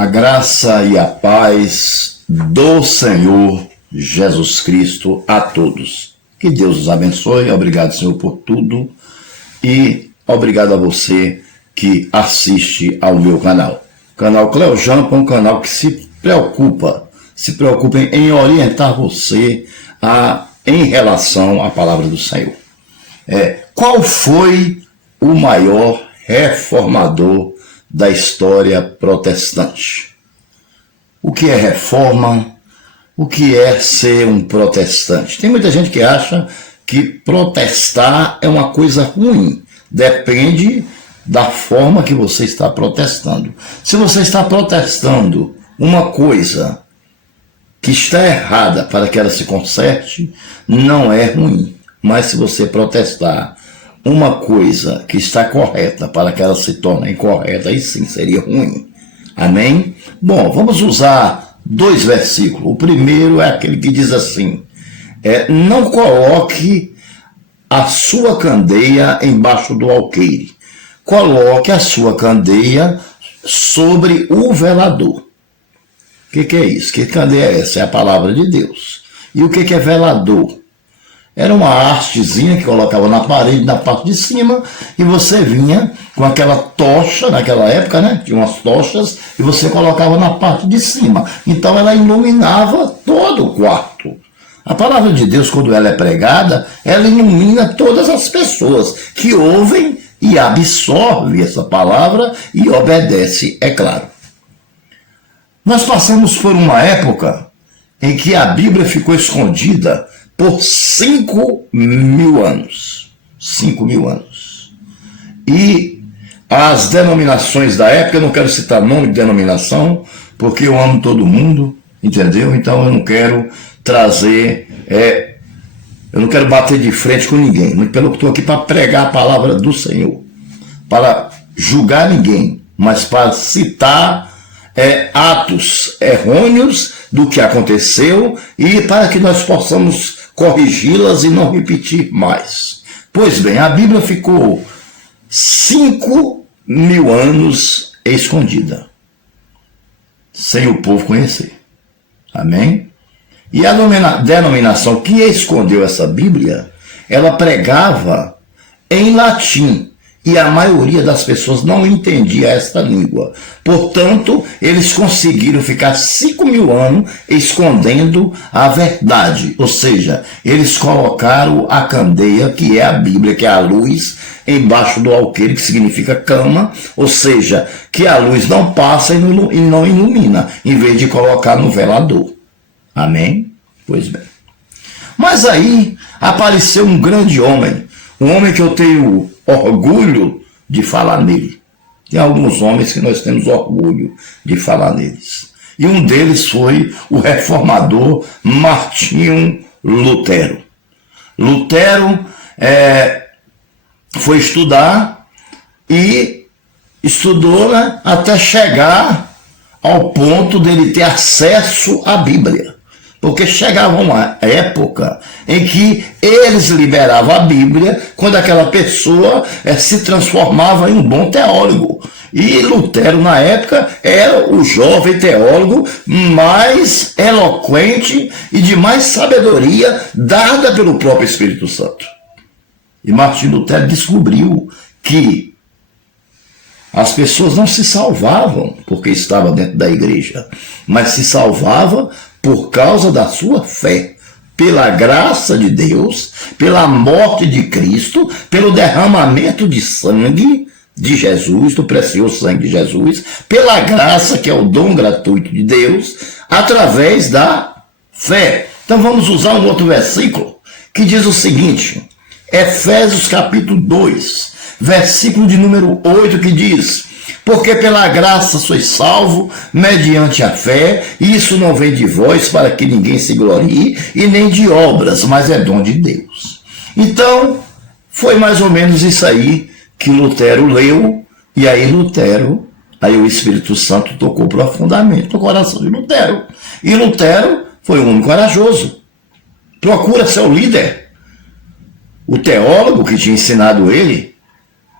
A graça e a paz do Senhor Jesus Cristo a todos. Que Deus os abençoe. Obrigado, Senhor, por tudo. E obrigado a você que assiste ao meu canal. O canal Cleo Jampa é um canal que se preocupa em orientar você em relação à palavra do Senhor. Qual foi o maior reformador da história protestante? O que é reforma? O que é ser um protestante? Tem muita gente que acha que protestar é uma coisa ruim. Depende da forma que você está protestando. Se você está protestando uma coisa que está errada para que ela se conserte, não é ruim. Mas se você protestar uma coisa que está correta para que ela se torne incorreta, aí sim seria ruim. Amém? Bom, vamos usar dois versículos. O primeiro é aquele que diz assim: não coloque a sua candeia embaixo do alqueire. Coloque a sua candeia sobre o velador. O que é isso? Que candeia é essa? É a palavra de Deus. E o que é velador? Era uma hastezinha que colocava na parede, na parte de cima, e você vinha com aquela tocha, naquela época, né? Tinha umas tochas, e você colocava na parte de cima. Então ela iluminava todo o quarto. A palavra de Deus, quando ela é pregada, ela ilumina todas as pessoas que ouvem e absorvem essa palavra e obedecem, é claro. Nós passamos por uma época em que a Bíblia ficou escondida por 5.000 anos. 5.000 anos. E as denominações da época, eu não quero citar nome de denominação, porque eu amo todo mundo, entendeu? Então eu não quero trazer, eu não quero bater de frente com ninguém. Muito pelo que estou aqui para pregar a palavra do Senhor. Para julgar ninguém, mas para citar atos errôneos do que aconteceu e para que nós possamos corrigi-las e não repetir mais. Pois bem, a Bíblia ficou 5.000 anos escondida, sem o povo conhecer. Amém? E a denominação que escondeu essa Bíblia, ela pregava em latim. E a maioria das pessoas não entendia esta língua. Portanto, eles conseguiram ficar 5.000 anos escondendo a verdade. Ou seja, eles colocaram a candeia, que é a Bíblia, que é a luz, embaixo do alqueire, que significa cama. Ou seja, que a luz não passa e não ilumina, em vez de colocar no velador. Amém? Pois bem. Mas aí apareceu um grande homem. Um homem que eu tenho orgulho de falar nele. Tem alguns homens que nós temos orgulho de falar neles. E um deles foi o reformador Martinho Lutero. Lutero foi estudar e estudou, né, até chegar ao ponto dele ter acesso à Bíblia. Porque chegava uma época em que eles liberavam a Bíblia quando aquela pessoa se transformava em um bom teólogo. E Lutero, na época, era o jovem teólogo mais eloquente e de mais sabedoria dada pelo próprio Espírito Santo. E Martinho Lutero descobriu que as pessoas não se salvavam porque estavam dentro da igreja, mas se salvavam por causa da sua fé, pela graça de Deus, pela morte de Cristo, pelo derramamento de sangue de Jesus, do precioso sangue de Jesus, pela graça, que é o dom gratuito de Deus, através da fé. Então vamos usar um outro versículo que diz o seguinte, Efésios capítulo 2, versículo de número 8, que diz: porque pela graça sois salvo, mediante a fé, e isso não vem de vós para que ninguém se glorie, e nem de obras, mas é dom de Deus. Então, foi mais ou menos isso aí que Lutero leu, e aí o Espírito Santo tocou profundamente no coração de Lutero. E Lutero foi um homem corajoso. Procura seu líder, o teólogo que tinha ensinado ele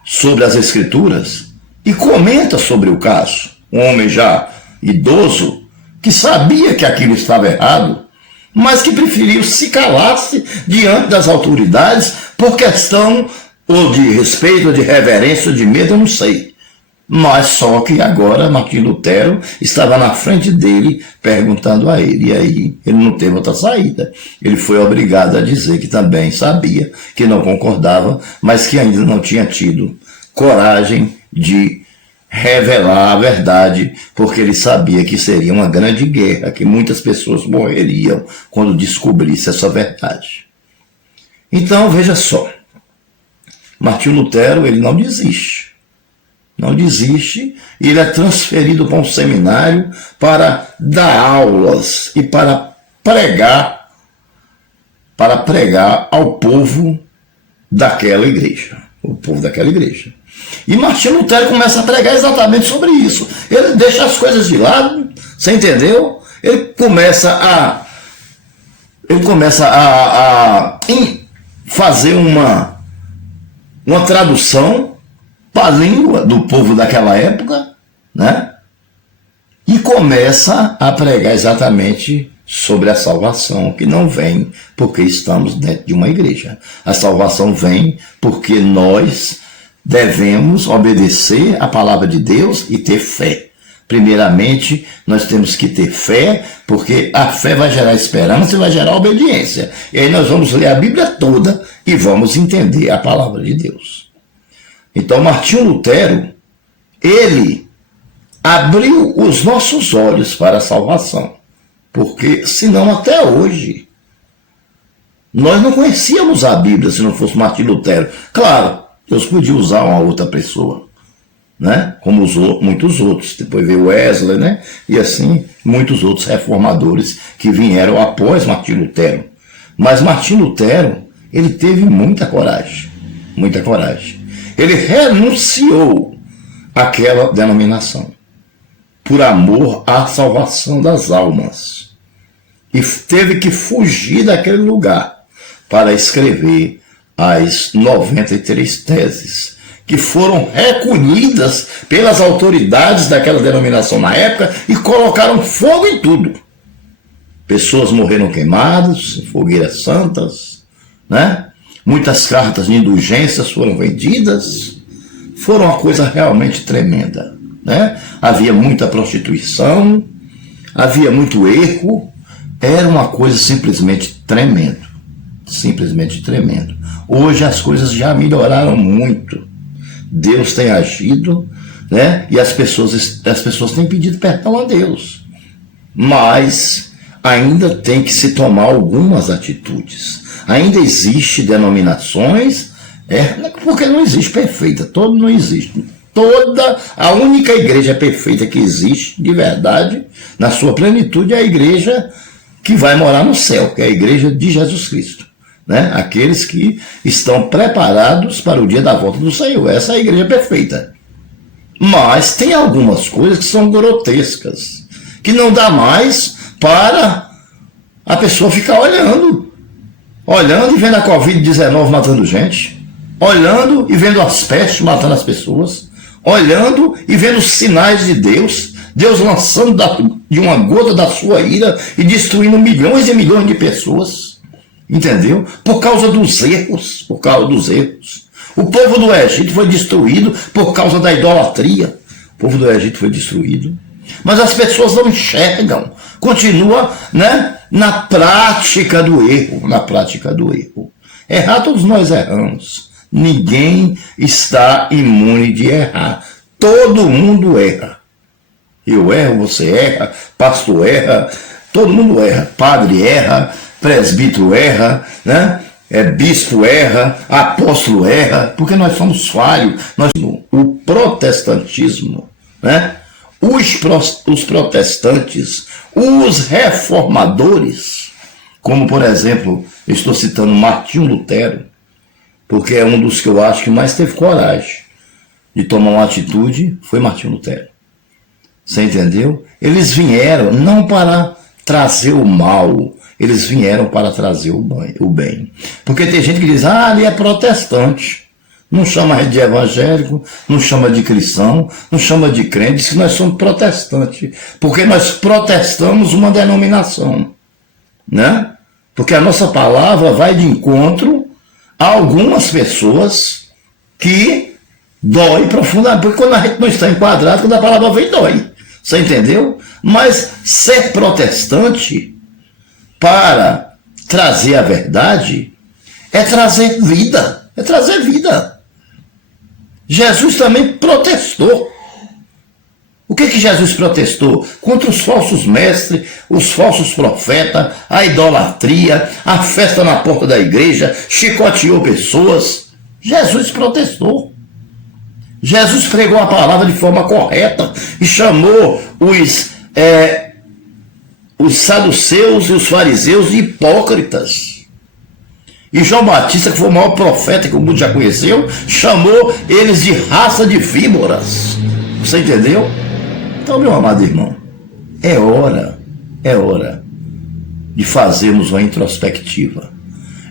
sobre as Escrituras, e comenta sobre o caso. Um homem já idoso, que sabia que aquilo estava errado, mas que preferiu se calar-se diante das autoridades por questão ou de respeito, ou de reverência, ou de medo, eu não sei. Mas só que agora Martinho Lutero estava na frente dele perguntando a ele, e aí ele não teve outra saída. Ele foi obrigado a dizer que também sabia, que não concordava, mas que ainda não tinha tido coragem de revelar a verdade, porque ele sabia que seria uma grande guerra, que muitas pessoas morreriam quando descobrisse essa verdade. Então, veja só, Martinho Lutero, ele não desiste. Não desiste, e ele é transferido para um seminário para dar aulas e para pregar ao povo daquela igreja. O povo daquela igreja. E Martinho Lutero começa a pregar exatamente sobre isso. Ele deixa as coisas de lado, você entendeu? Ele começa a fazer uma tradução para a língua do povo daquela época, né? E começa a pregar exatamente sobre a salvação, que não vem porque estamos dentro de uma igreja. A salvação vem porque nós devemos obedecer a palavra de Deus e ter fé. Primeiramente, nós temos que ter fé, porque a fé vai gerar esperança e vai gerar obediência. E aí nós vamos ler a Bíblia toda e vamos entender a palavra de Deus. Então, Martinho Lutero, ele abriu os nossos olhos para a salvação, porque senão até hoje nós não conhecíamos a Bíblia se não fosse Martinho Lutero. Claro, Deus podia usar uma outra pessoa, né? Como usou muitos outros. Depois veio Wesley, né? E assim, muitos outros reformadores que vieram após Martinho Lutero. Mas Martinho Lutero, ele teve muita coragem, muita coragem. Ele renunciou àquela denominação por amor à salvação das almas. E teve que fugir daquele lugar para escrever as 93 teses, que foram recolhidas pelas autoridades daquela denominação na época e colocaram fogo em tudo. Pessoas morreram queimadas em fogueiras santas, né? Muitas cartas de indulgências foram vendidas, foram uma coisa realmente tremenda, né? Havia muita prostituição, havia muito erro, era uma coisa simplesmente tremenda, simplesmente tremendo. Hoje as coisas já melhoraram muito, Deus tem agido, né? E as pessoas têm pedido perdão a Deus, mas ainda tem que se tomar algumas atitudes. Ainda existe denominações, porque não existe perfeita, todo não existe. A única igreja perfeita que existe, de verdade, na sua plenitude, é a igreja que vai morar no céu, que é a igreja de Jesus Cristo, né? Aqueles que estão preparados para o dia da volta do Senhor. Essa é a igreja perfeita. Mas tem algumas coisas que são grotescas, que não dá mais para a pessoa ficar olhando e vendo a Covid-19 matando gente, olhando e vendo as pestes matando as pessoas, olhando e vendo os sinais de Deus, Deus lançando de uma gota da sua ira e destruindo milhões e milhões de pessoas, entendeu? Por causa dos erros, O povo do Egito foi destruído por causa da idolatria. O povo do Egito foi destruído. Mas as pessoas não enxergam, continua, né, na prática do erro. Errar, todos nós erramos. Ninguém está imune de errar. Todo mundo erra. Eu erro, você erra, pastor erra, todo mundo erra. Padre erra, presbítero erra, né? Bispo erra, apóstolo erra, porque nós somos falhos. O protestantismo, né? Os protestantes, os reformadores, como por exemplo, eu estou citando Martinho Lutero, porque é um dos que eu acho que mais teve coragem de tomar uma atitude, foi Martinho Lutero. Você entendeu? Eles vieram não para trazer o mal, eles vieram para trazer o bem. Porque tem gente que diz, ali é protestante. Não chama a gente de evangélico, não chama de cristão, não chama de crente, diz que nós somos protestantes, porque nós protestamos uma denominação, né? Porque a nossa palavra vai de encontro a algumas pessoas que dói profundamente, porque quando a gente não está enquadrado, quando a palavra vem, dói. Você entendeu? Mas ser protestante para trazer a verdade é trazer vida. É trazer vida. Jesus também protestou. O que Jesus protestou? Contra os falsos mestres, os falsos profetas, a idolatria, a festa na porta da igreja, chicoteou pessoas. Jesus protestou. Jesus pregou a palavra de forma correta e chamou os saduceus e os fariseus de hipócritas. E João Batista, que foi o maior profeta que o mundo já conheceu, chamou eles de raça de víboras. Você entendeu? Então, meu amado irmão, é hora de fazermos uma introspectiva.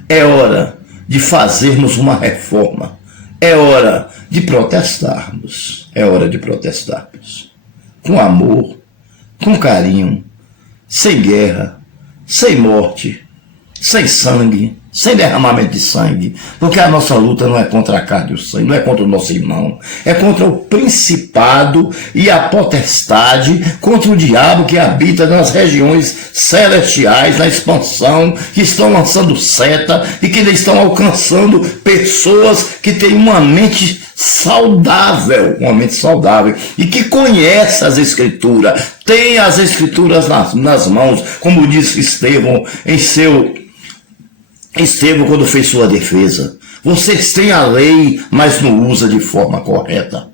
É hora de fazermos uma reforma. É hora de protestarmos. É hora de protestarmos. Com amor, com carinho, sem guerra, sem morte, sem sangue, sem derramamento de sangue, porque a nossa luta não é contra a carne e o sangue, não é contra o nosso irmão, é contra o principado e a potestade, contra o diabo que habita nas regiões celestiais, na expansão, que estão lançando seta e que estão alcançando pessoas que têm uma mente saudável e que conhece as Escrituras, tem as Escrituras nas mãos, como disse Estevão, quando fez sua defesa. Vocês têm a lei, mas não usa de forma correta.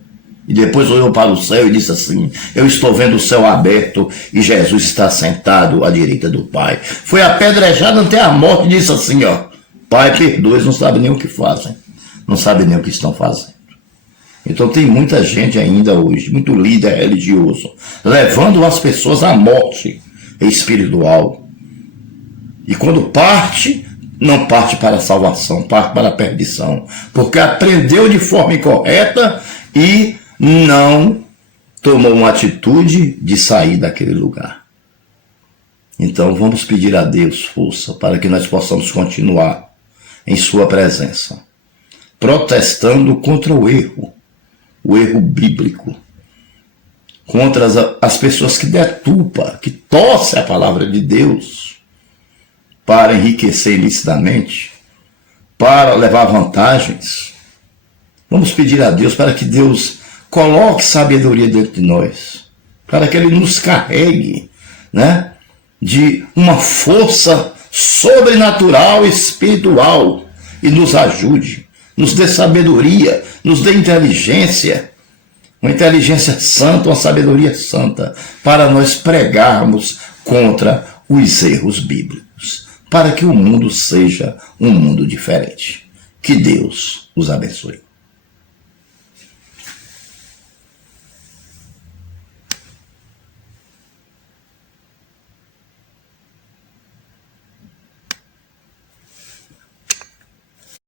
E depois olhou para o céu e disse assim: eu estou vendo o céu aberto e Jesus está sentado à direita do Pai. Foi apedrejado até a morte e disse assim: ó, Pai, perdoe, não sabem nem o que fazem. Não sabem nem o que estão fazendo. Então tem muita gente ainda hoje, muito líder religioso, levando as pessoas à morte espiritual. E quando parte, não parte para a salvação, parte para a perdição, porque aprendeu de forma incorreta e não tomou uma atitude de sair daquele lugar. Então vamos pedir a Deus força para que nós possamos continuar em sua presença, protestando contra o erro bíblico, contra as pessoas que deturpam, que torcem a palavra de Deus para enriquecer ilicitamente, para levar vantagens. Vamos pedir a Deus para que Deus coloque sabedoria dentro de nós, para que Ele nos carregue, né, de uma força sobrenatural, espiritual, e nos ajude, nos dê sabedoria, nos dê inteligência, uma inteligência santa, uma sabedoria santa, para nós pregarmos contra os erros bíblicos, para que o mundo seja um mundo diferente. Que Deus os abençoe.